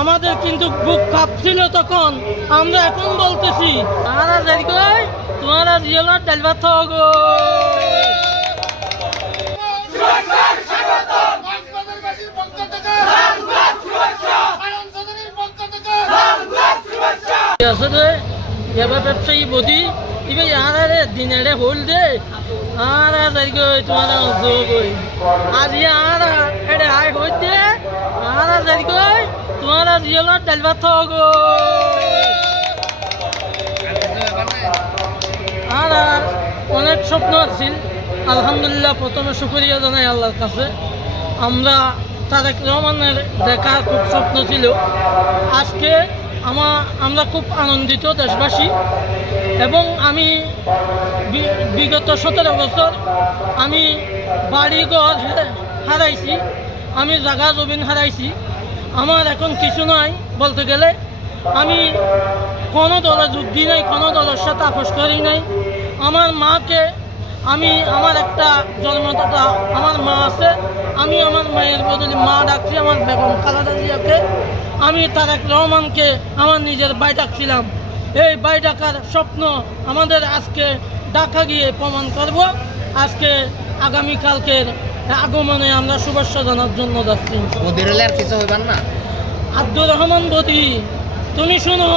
আমাদের কিন্তু বুক কাঁপছিল তখন, আমরা এখন বলতেছি তোমরা রিয়েলার ডাল ভাত গো। আসলে এবার ব্যবসায়ী বদি ইবে আর দিনে হল দে আর তোমার আজ আর এটা আয় হইতে আর তোমরা রিয়েলার ডাল ভাত গো। আর অনেক স্বপ্ন আছিল, আলহামদুলিল্লাহ প্রথমে শুকরিয়া জানাই আল্লাহর কাছে। তারেক রহমানের দেখার খুব স্বপ্ন ছিল, আজকে আমরা খুব আনন্দিত দেশবাসী। এবং আমি বিগত 17 বছর আমি বাড়িঘর হারাইছি, আমি জায়গা জমিন হারাইছি, আমার এখন কিছু নাই বলতে গেলে। আমি কোনো দলে যোগ দিই নাই, কোনো দলের সাথে আপোষ করি নাই। আমার মাকে আমার একটা জন্মদাতা আমার মা আছে, আমি আমার মায়ের বদলে মা ডাকছি, আমার বেগম খালেদা জিয়াকে। আমি তারেক রহমানকে আমার নিজের ভাই ডাকছিলাম। এই ভাই ডাকার স্বপ্ন আমাদের আজকে ঢাকা গিয়ে প্রমাণ করব। আজকে আগামীকালকের আগমনে আমরা শুভেচ্ছা জানার জন্য যাচ্ছি। কিছু হইবার না আব্দুর রহমান বদি, তুমি শুনো,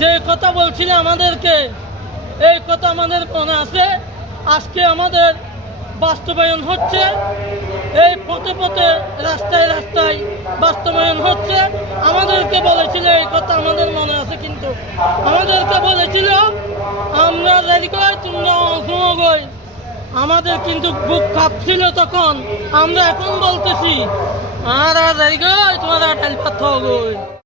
যে কথা বলছিলে আমাদেরকে, এই কথা আমাদের মনে আছে। আজকে আমাদের বাস্তবায়ন হচ্ছে, এই পথে পথে রাস্তায় রাস্তায় বাস্তবায়ন হচ্ছে। আমাদেরকে বলেছিল এই কথা আমাদের মনে আছে, কিন্তু আমাদেরকে বলেছিল আমরা তোমরা অংশগ্রহণ। আমাদের কিন্তু বুক কাঁপছিল তখন, আমরা এখন বলতেছি আর তোমরা ডাল ভাত গো।